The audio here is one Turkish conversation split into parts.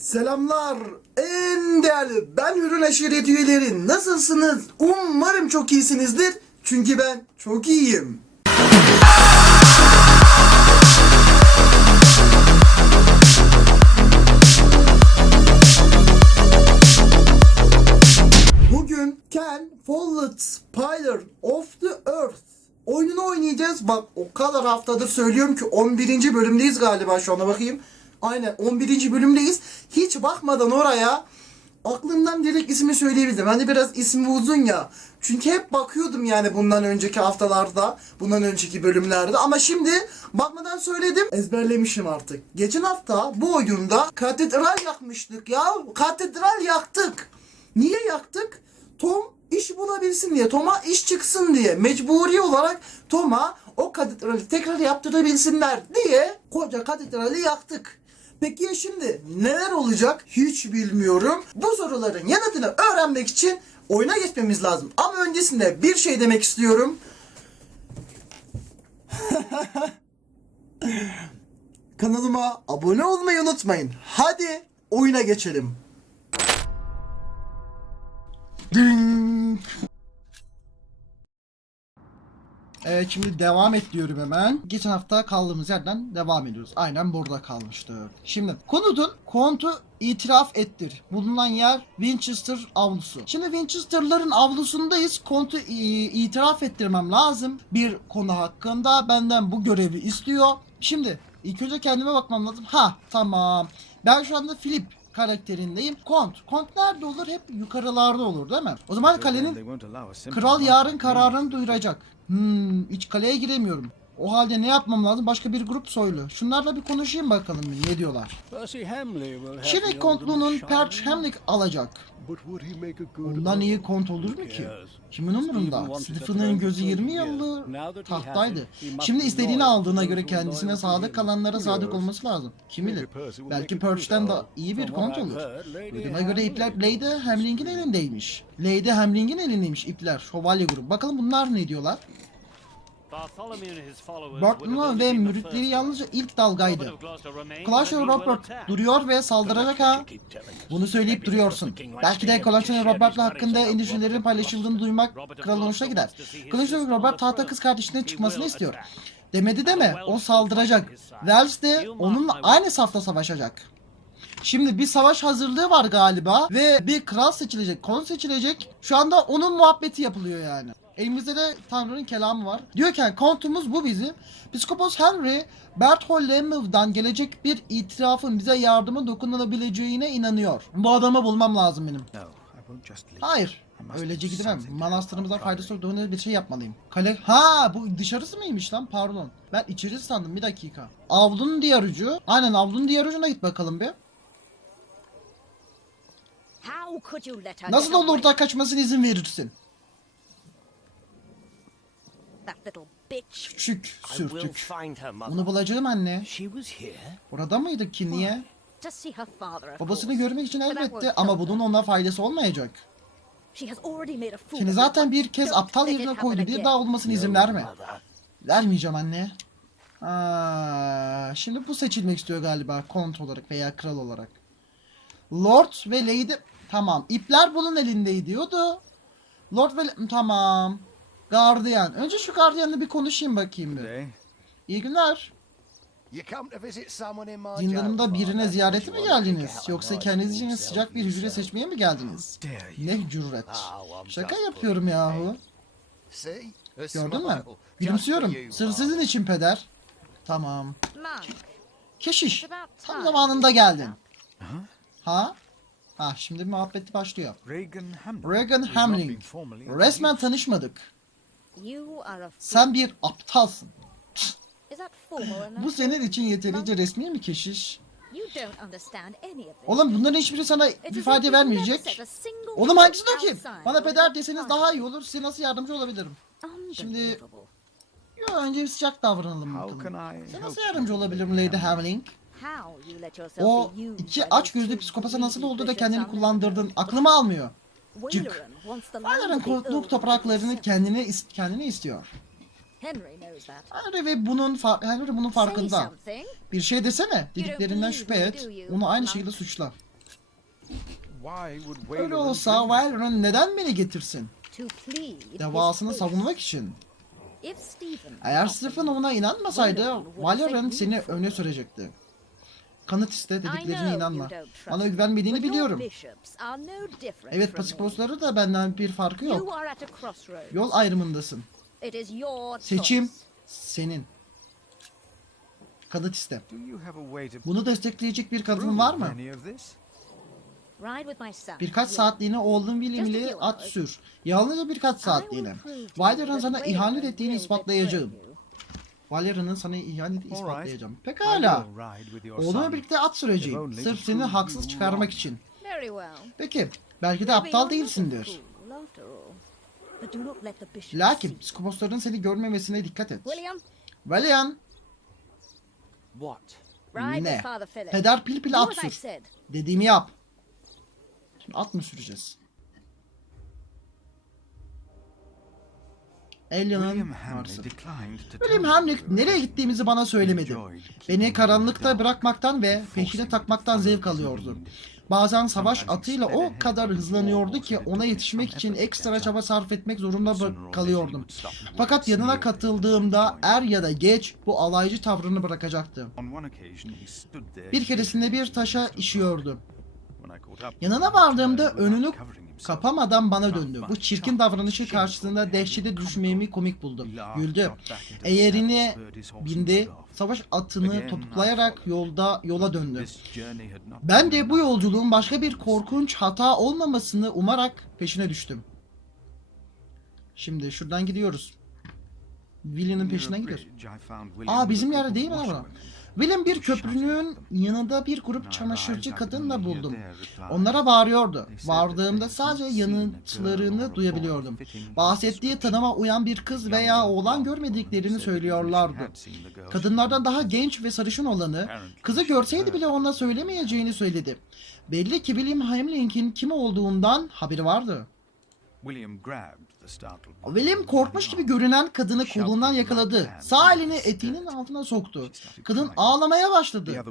Selamlar en değerli ben Hürün Aşiret üyeleri nasılsınız? Umarım çok iyisinizdir. Çünkü ben çok iyiyim. Bugün Ken Follett Pilot of the Earth oyununu oynayacağız. Bak o kadar haftadır söylüyorum ki 11. bölümdeyiz galiba şu anda bakayım. Aynen 11. bölümdeyiz. Hiç bakmadan oraya aklımdan direkt ismi söyleyebildim. Hani biraz ismi uzun ya. Çünkü hep bakıyordum yani bundan önceki haftalarda, bundan önceki bölümlerde. Ama şimdi bakmadan söyledim, ezberlemişim artık. Geçen hafta bu oyunda katedral yakmıştık ya. Katedral yaktık. Niye yaktık? Tom iş bulabilsin diye, Tom'a iş çıksın diye mecburi olarak Tom'a o katedrali tekrar yaptırabilsinler diye koca katedrali yaktık. Peki ya şimdi neler olacak hiç bilmiyorum. Bu soruların yanıtını öğrenmek için oyuna geçmemiz lazım. Ama öncesinde bir şey demek istiyorum. Kanalıma abone olmayı unutmayın. Hadi oyuna geçelim. Evet şimdi devam et diyorum hemen. Geçen hafta kaldığımız yerden devam ediyoruz. Aynen burada kalmıştık. Şimdi konutun kontu itiraf ettir. Bulunan yer Winchester avlusu. Şimdi Winchester'ların avlusundayız. Kontu itiraf ettirmem lazım. Bir konu hakkında benden bu görevi istiyor. Şimdi ilk önce kendime bakmam lazım. Ha tamam. Ben şu anda Philip karakterindeyim. Kont. Kont nerede olur? Hep yukarılarda olur değil mi? O zaman kalenin Kral yarın kararını duyuracak. Hmm, iç kaleye giremiyorum. O halde ne yapmam lazım? Başka bir grup soylu. Şunlarla bir konuşayım bakalım ne diyorlar. Şimdi kontluğunun Perch Hamlet alacak. Ondan iyi kont olur mu ki? Kimin umurunda? Stephen'ın gözü 20 yıllı tahtaydı. Şimdi istediğini aldığına göre kendisine sadık kalanlara sadık olması lazım. Kim bilir? Belki Perch'ten de iyi bir kont olur. Duyduğuma göre ipler Lady Hamling'in elindeymiş. Lady Hamling'in elindeymiş ipler. Şövalye grubu. Bakalım bunlar ne diyorlar? Bartolo ve müritleri yalnızca ilk dalgaydı. Of Robert duruyor ve saldıracak ha. Bunu söyleyip duruyorsun. Belki de Clash of Robert hakkında endişelerin paylaşıldığını duymak kralın hoşuna gider. Of Robert tahta kız kardeşinin çıkmasını istiyor. Demedi deme, o saldıracak. Wells de onunla aynı safta savaşacak. Şimdi bir savaş hazırlığı var galiba ve bir kral seçilecek, kon seçilecek. Şu anda onun muhabbeti yapılıyor yani. Elimizde de Tanrı'nın kelamı var. Diyor ki kontumuz bu bizim. Piskopos Henry, Bartholomew'dan gelecek bir itirafın bize yardımı dokunabileceğine inanıyor. Bu adamı bulmam lazım benim. Hayır. Öylece gidemem. Manastırımıza faydası olduğunu bir şey yapmalıyım. Kale... Ha bu dışarısı mıymış lan pardon. Ben içerisi sandım bir dakika. Avlunun diğer ucu. Aynen avlunun diğer ucuna git bakalım bir. Nasıl olur da kaçmasına izin verirsin? Küçük sürtük. Onu bulacağım anne. Burada mıydık ki niye? Babasını görmek için elbette ama bunun ona faydası olmayacak. Seni zaten bir kez aptal yerine koydu. Bir daha olmasına izin verme. Vermeyeceğim anne. Aa, şimdi bu seçilmek istiyor galiba kont olarak veya kral olarak. Lord ve Lady tamam. İpler bunun elindeydi diyordu. Lord ve tamam. Gardiyan. Önce şu gardiyanla bir konuşayım bakayım bir. İyi günler. Zindanımda birine ziyarete mi geldiniz? Yoksa kendiniz için sıcak bir hücre seçmeye mi geldiniz? Ne cüret. Şaka yapıyorum yahu. Gördün mü? Gülümsüyorum. Sırf sizin için peder. Tamam. Keşiş. Tam zamanında geldin. Ha? Ha şimdi muhabbeti başlıyor. Regan Hamling. Resmen tanışmadık. Sen bir aptalsın. Bu senin için yeterince resmi mi keşiş? Oğlum bunların hiçbiri sana ifade vermeyecek. Oğlum hangisini okuyayım? Bana peder deseniz daha iyi olur. Size nasıl yardımcı olabilirim? Şimdi- Yo, önce bir sıcak davranalım bakalım. Size nasıl yardımcı olabilirim Lady Hamling? O iki aç gözlü psikopata nasıl oldu da kendini kullandırdın? Aklımı almıyor. Cık. Fayların kurtluk topraklarını kendine is- kendine istiyor. Henry ve bunun Henry bunun farkında. Bir şey desene. Dediklerinden şüphe et. Onu aynı şekilde suçla. Öyle olsa? Wyron neden beni getirsin? Devasını savunmak için. Eğer Stephen ona inanmasaydı take seni öne sürecekti. Kanıt iste dediklerine inanma. Bana me, güvenmediğini biliyorum. Evet from pasiposları da benden bir farkı yok. Yol ayrımındasın. Seçim senin. Kanıt iste. Bunu destekleyecek bir kanıtın var mı? Birkaç saatliğine oğlum William Just a ile few at sür. Yalnızca birkaç saatliğine. that sana ihanet ettiğini ispatlayacağım. Valerian'ın sana ihaneti ispatlayacağım. Pekala. Oğlumla birlikte at süreceğim. Sırf seni haksız çıkarmak için. Very well. Peki. Belki de aptal you're not a değilsindir. Lakin see. skoposların seni görmemesine dikkat et. William, Ne? peder pil pil at sür. Dediğimi yap. Şimdi at mı süreceğiz? William to William tell Hamlet nereye gittiğimizi bana söylemedi. Beni karanlıkta bırakmaktan ve peşine takmaktan zevk alıyordu. Bazen savaş atıyla o kadar hızlanıyordu ki ona yetişmek için ekstra çaba sarf etmek zorunda kalıyordum. Fakat yanına katıldığımda er ya da geç bu alaycı tavrını bırakacaktı. Bir keresinde bir taşa işiyordu. Yanına vardığımda önünü kapamadan bana döndü. Bu çirkin davranışı karşısında dehşete düşmemi komik buldum. Güldü. Eğerine bindi, savaş atını topuklayarak yolda yola döndü. Ben de bu yolculuğun başka bir korkunç hata olmamasını umarak peşine düştüm. Şimdi şuradan gidiyoruz. William'ın peşinden gidiyoruz. Aa bizim yerde değil mi lan William bir köprünün yanında bir grup çamaşırcı kadınla buldum. Onlara bağırıyordu. Vardığımda sadece yanıtlarını duyabiliyordum. Bahsettiği tanıma uyan bir kız veya oğlan görmediklerini söylüyorlardı. Kadınlardan daha genç ve sarışın olanı kızı görseydi bile ona söylemeyeceğini söyledi. Belli ki William Hamlink'in kim olduğundan haberi vardı. William korkmuş gibi görünen kadını kolundan yakaladı. Sağ elini eteğinin altına soktu. Kadın ağlamaya başladı.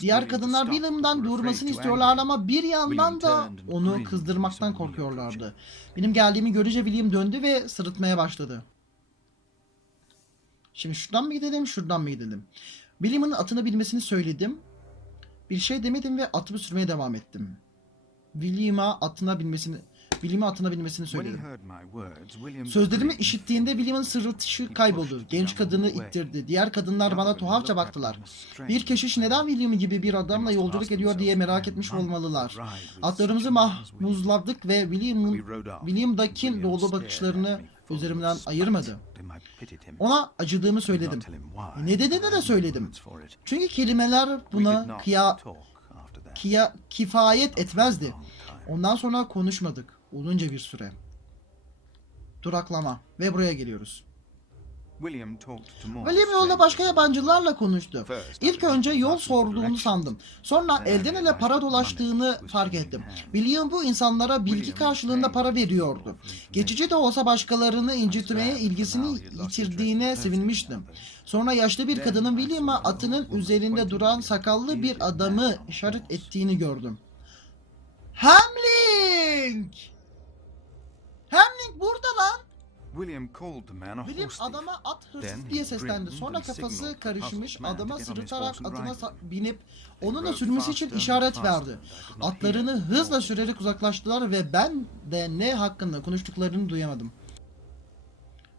Diğer kadınlar William'dan durmasını istiyorlardı ama bir yandan da onu kızdırmaktan korkuyorlardı. Benim geldiğimi görünce William döndü ve sırıtmaya başladı. Şimdi şuradan mı gidelim, şuradan mı gidelim? William'ın atını bilmesini söyledim. Bir şey demedim ve atımı sürmeye devam ettim. William'a atına binmesini William'a atına binmesini söyledim. Sözlerimi işittiğinde William'ın sırıtışı kayboldu. Genç kadını ittirdi. Diğer kadınlar bana tuhafça baktılar. Bir keşiş neden William gibi bir adamla yolculuk ediyor diye merak etmiş olmalılar. Atlarımızı mahmuzladık ve William'ın William'daki dolu bakışlarını üzerimden ayırmadı. Ona acıdığımı söyledim. Ne dediğini de söyledim. Çünkü kelimeler buna kıya, kiya, kifayet etmezdi. Ondan sonra konuşmadık. Uzunca bir süre. Duraklama. Ve buraya geliyoruz. William yolda başka yabancılarla konuştu. İlk önce yol sorduğunu sandım. Sonra elden ele para dolaştığını fark ettim. William bu insanlara bilgi karşılığında para veriyordu. Geçici de olsa başkalarını incitmeye ilgisini yitirdiğine sevinmiştim. Sonra yaşlı bir kadının William'a atının üzerinde duran sakallı bir adamı işaret ettiğini gördüm. Hamlink! Hamlink burada lan! William called the man a William adama at hırsız diye seslendi. Sonra kafası karışmış adama sırıtarak atına binip onunla sürmesi için işaret verdi. Atlarını hızla sürerek uzaklaştılar ve ben de ne hakkında konuştuklarını duyamadım.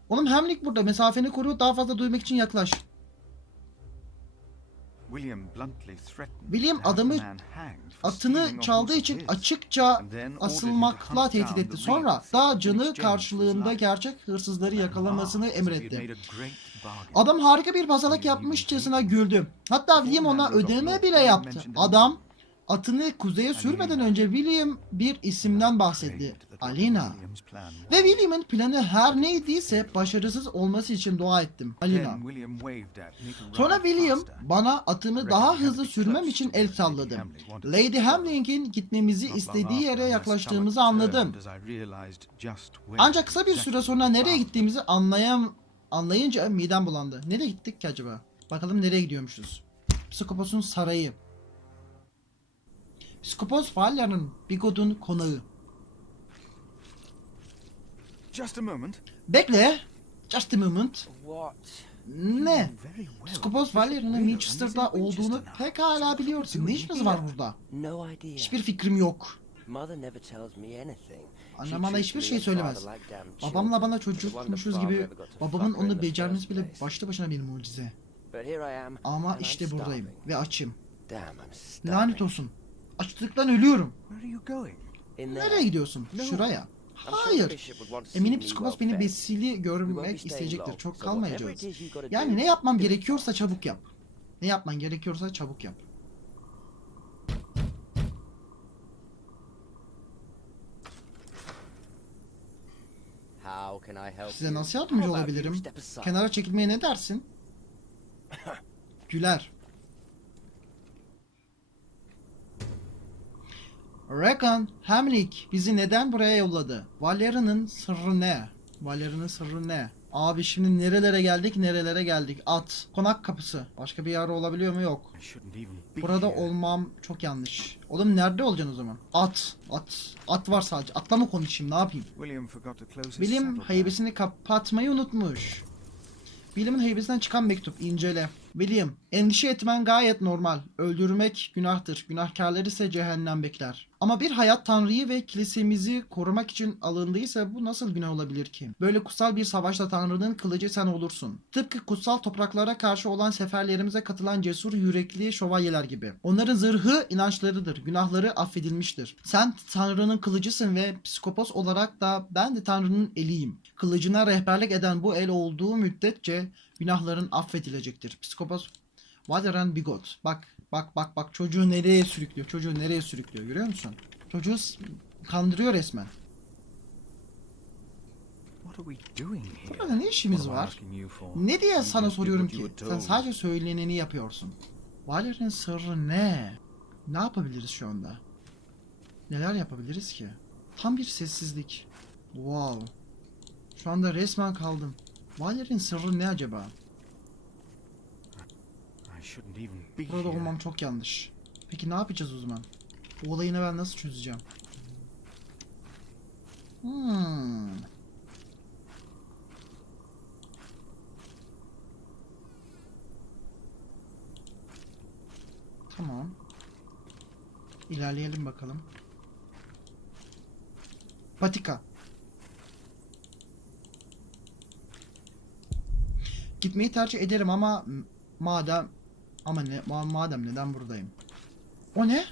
Oğlum Hamlik burada mesafeni koru daha fazla duymak için yaklaş. William adamı atını çaldığı için açıkça asılmakla tehdit etti. Sonra da canı karşılığında gerçek hırsızları yakalamasını emretti. Adam harika bir pazarlık yapmışçasına güldü. Hatta William ona ödeme bile yaptı. Adam atını kuzeye sürmeden önce William bir isimden bahsetti. Alina. Ve William'ın planı her neydiyse başarısız olması için dua ettim. Alina. Sonra William bana atımı daha hızlı sürmem için el salladı. Lady Hamlink'in gitmemizi istediği yere yaklaştığımızı anladım. Ancak kısa bir süre sonra nereye gittiğimizi anlayam anlayınca midem bulandı. Nereye gittik ki acaba? Bakalım nereye gidiyormuşuz. Psikopos'un sarayı. Psikopos Valya'nın Bigod'un konağı. Just a moment. Bekle. Just a moment. What? Ne? Wheeler and Winchester'da he's in olduğunu pekala biliyorsun. Ne işiniz var burada? Hiçbir fikrim yok. Annem bana hiçbir şey söylemez. Babamla bana çocukmuşuz gibi babamın onu becermesi bile başlı başına bir mucize. Ama işte buradayım ve açım. Lanet olsun. Açlıktan ölüyorum. Nereye gidiyorsun? Şuraya. Hayır. Eminim well beni besili görmek isteyecektir. Çok kalmayacağız. Yani ne yapmam gerekiyorsa çabuk yap. Ne yapman gerekiyorsa çabuk yap. Size nasıl yardımcı olabilirim? Kenara çekilmeye ne dersin? Güler. Rekan, Hamlik bizi neden buraya yolladı? Valeria'nın sırrı ne? Valeria'nın sırrı ne? Abi şimdi nerelere geldik nerelere geldik? At. Konak kapısı. Başka bir yer olabiliyor mu? Yok. Burada olmam çok yanlış. Oğlum nerede olacaksın o zaman? At. At. At var sadece. Atla mı konuşayım ne yapayım? Bilim heybesini kapatmayı unutmuş. Bilim'in heybesinden çıkan mektup incele. William, endişe etmen gayet normal. Öldürmek günahtır. Günahkarları ise cehennem bekler. Ama bir hayat Tanrı'yı ve kilisemizi korumak için alındıysa bu nasıl günah olabilir ki? Böyle kutsal bir savaşta Tanrı'nın kılıcı sen olursun. Tıpkı kutsal topraklara karşı olan seferlerimize katılan cesur yürekli şövalyeler gibi. Onların zırhı inançlarıdır. Günahları affedilmiştir. Sen Tanrı'nın kılıcısın ve psikopos olarak da ben de Tanrı'nın eliyim. Kılıcına rehberlik eden bu el olduğu müddetçe günahların affedilecektir. Psikopos Valerian Bigot. Bak bak bak bak çocuğu nereye sürüklüyor? Çocuğu nereye sürüklüyor görüyor musun? Çocuğu kandırıyor resmen. Burada ne işimiz var? Ne diye sana soruyorum ki? Sen sadece söyleneni yapıyorsun. Valerian sırrı ne? Ne yapabiliriz şu anda? Neler yapabiliriz ki? Tam bir sessizlik. Wow. Şu anda resmen kaldım. Valerian sırrı ne acaba? Burada olmam çok yanlış. Peki ne yapacağız o zaman? Bu olayını ben nasıl çözeceğim? Hmm. Tamam. İlerleyelim bakalım. Patika. Gitmeyi tercih ederim ama madem ama ne ma- madem neden buradayım? O ne?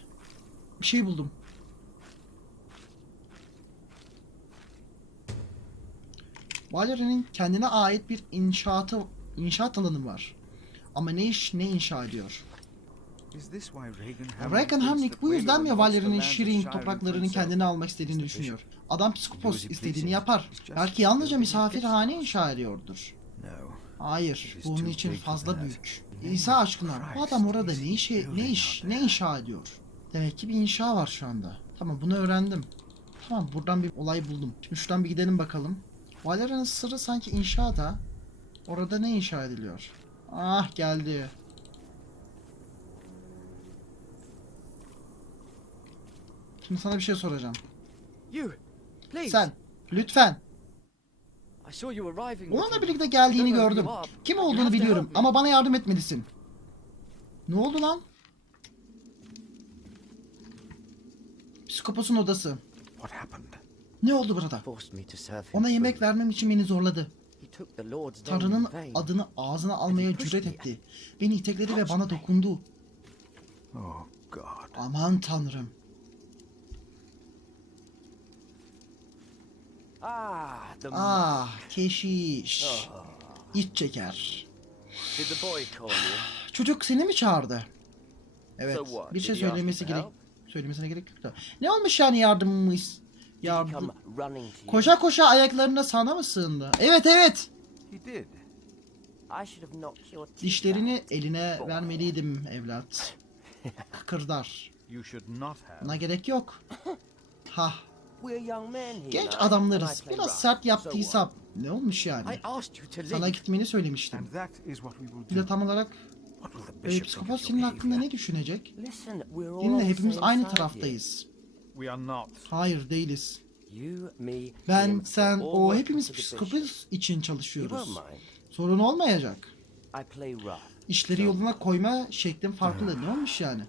Bir şey buldum. Valerian'in kendine ait bir inşaatı inşaat alanı var. Ama ne iş ne inşa ediyor? Reagan that bu yüzden mi Valerian'in Shire topraklarını kendine almak istediğini düşünüyor? Adam psikopos istediğini yapar. Belki yalnızca misafirhane inşa ediyordur. No. Hayır, bunun için fazla büyük. İsa aşkına bu adam orada ne he iş ne iş ne inşa ediyor? Demek ki bir inşa var şu anda. Tamam bunu öğrendim. Tamam buradan bir olay buldum. Şimdi şuradan bir gidelim bakalım. Valerian'ın sırrı sanki inşaata. Orada ne inşa ediliyor? Ah geldi. Şimdi sana bir şey soracağım. You, please. Sen lütfen onunla birlikte geldiğini gördüm. Kim You olduğunu biliyorum ama bana yardım etmelisin. Ne oldu lan? Psikoposun odası. What happened? Ne oldu burada? Forced me to serve him Ona yemek vermem için beni zorladı. Tanrı'nın adını ağzına almaya cüret etti. Beni itekledi ve bana dokundu. Oh God. Aman tanrım. Ah, the Ah keşiş. Oh. İç çeker. Did the boy call you? Çocuk seni mi çağırdı? Evet. Bir did şey söylemesi gerek. Söylemesine gerek yok da. Ne olmuş yani he Yardım. Koşa koşa ayaklarına sana mı sığındı? Evet evet. Dişlerini eline vermeliydim evlat. Have. Buna gerek yok. Ha, We're young men here. genç adamlarız. Biraz sert yaptıysam ne olmuş yani? Sana gitmeni söylemiştim. Bir de tam olarak think psikopat senin hakkında ne düşünecek? Dinle hepimiz aynı taraftayız. We are not. Hayır değiliz. You, me, Ben, sen, o hepimiz psikopat için çalışıyoruz. Sorun olmayacak. I play rough. İşleri yoluna koyma şeklin farklı. Ne olmuş yani?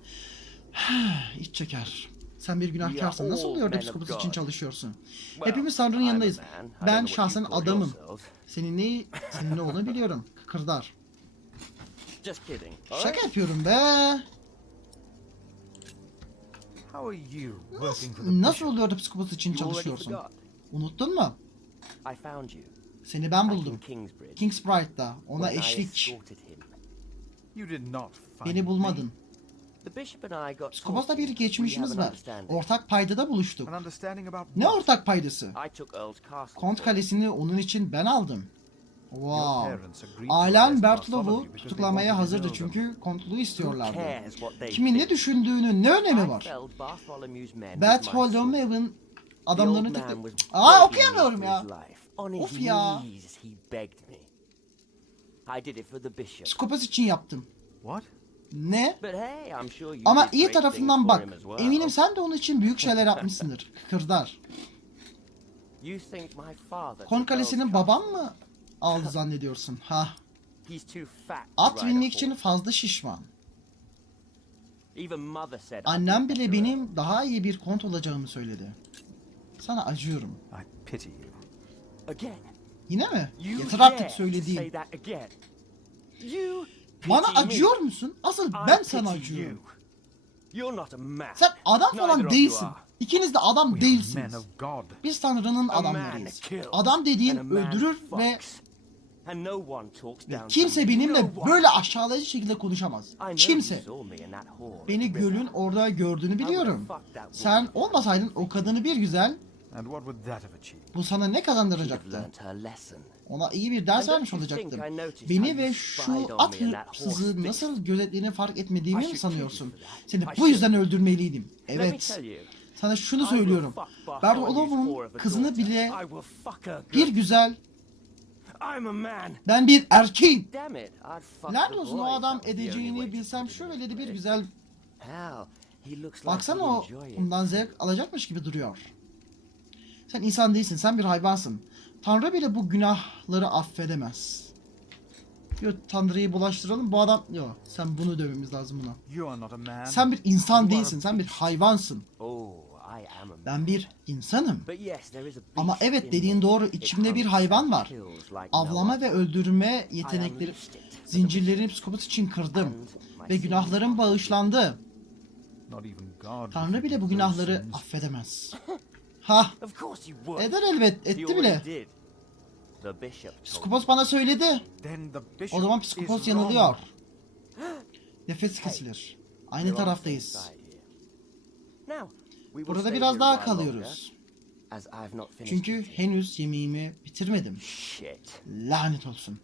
İç çeker. Sen bir günahkarsın. Nasıl oluyor da men of psikopat için çalışıyorsun? Hepimiz Tanrı'nın yanındayız. Ben şahsen adamım. Senin ne, senin ne olduğunu biliyorum. Kidding. Şaka yapıyorum be. How are you working for the Nasıl bishop? oluyor da psikopat için çalışıyorsun? Unuttun mu? Seni ben buldum. Kingsbride'da. Ona eşlik. Beni bulmadın. The bishop and I got Psikopatla bir geçmişimiz var. understanding. Ortak paydada buluştuk. An understanding about Ne what? ortak paydası? I took Earl's castle. Kont Kalesi'ni onun için ben aldım. Wow. Ailen Bertlov'u tutuklamaya hazırdı çünkü kontluğu istiyorlardı. Kimin ne düşündüğünün ne önemi I var? The adamlarını tehdit... was Aa okuyamıyorum for ya. Of ya. knees he begged me. I did it for the bishop. Psikopat için yaptım. What? Ne? Ama iyi tarafından bak. Eminim sen de onun için büyük şeyler yapmışsındır. Kıkırdar. Kon Kalesi'nin babam mı aldı zannediyorsun? Ha. At binmek için fazla şişman. Annem bile benim daha iyi bir kont olacağımı söyledi. Sana acıyorum. Yine mi? Yeter artık to Bana acıyor musun? Asıl ben sana acıyorum. Sen adam falan değilsin. İkiniz de adam değilsiniz. Biz Tanrı'nın adamlarıyız. Adam dediğin öldürür ve kimse benimle böyle aşağılayıcı şekilde konuşamaz. Kimse. Beni gölün orada gördüğünü biliyorum. Sen olmasaydın o kadını bir güzel And what would that have achieved? bu sana ne kazandıracaktı? Ona iyi bir ders vermiş olacaktım. Beni ve şu at hırsızı nasıl gözetlediğini fark etmediğimi mi sanıyorsun? Seni bu yüzden öldürmeliydim. Evet. Sana şunu söylüyorum. a kızını bile bir güzel I'm a man. ben bir erkeğim. Damn it, I'd fuck Lanet olsun o adam edeceğini bilsem şöyle de bir güzel baksana o bundan zevk alacakmış gibi duruyor. Sen insan değilsin sen bir hayvansın. Tanrı bile bu günahları affedemez. Yok Tanrı'yı bulaştıralım bu adam yok sen bunu dövmemiz lazım buna. Sen bir insan değilsin sen bir hayvansın. Oh. Ben bir insanım. Ama evet in dediğin doğru içimde bir hayvan var. Avlama ve öldürme yetenekleri zincirlerini psikopat için kırdım ve günahlarım bağışlandı. Tanrı bile bu günahları affedemez. Ha eder elbet etti bile. Psikopos bana söyledi. O zaman psikopos yanılıyor. Nefes kesilir. Aynı taraftayız. Burada biraz daha kalıyoruz. Çünkü henüz yemeğimi bitirmedim. Lanet olsun.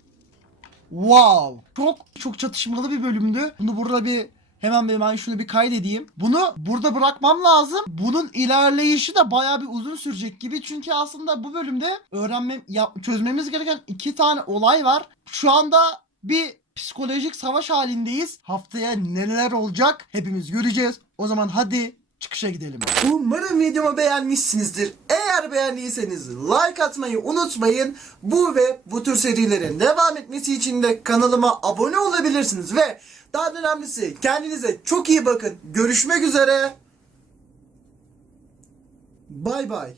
Wow. Çok çok çatışmalı bir bölümdü. Bunu burada bir hemen bir ben şunu bir kaydedeyim. Bunu burada bırakmam lazım. Bunun ilerleyişi de bayağı bir uzun sürecek gibi. Çünkü aslında bu bölümde öğrenmem, yap, çözmemiz gereken iki tane olay var. Şu anda bir psikolojik savaş halindeyiz. Haftaya neler olacak hepimiz göreceğiz. O zaman hadi çıkışa gidelim. Umarım videomu beğenmişsinizdir. Eğer beğendiyseniz like atmayı unutmayın. Bu ve bu tür serilerin devam etmesi için de kanalıma abone olabilirsiniz. Ve daha da önemlisi kendinize çok iyi bakın. Görüşmek üzere. Bay bay.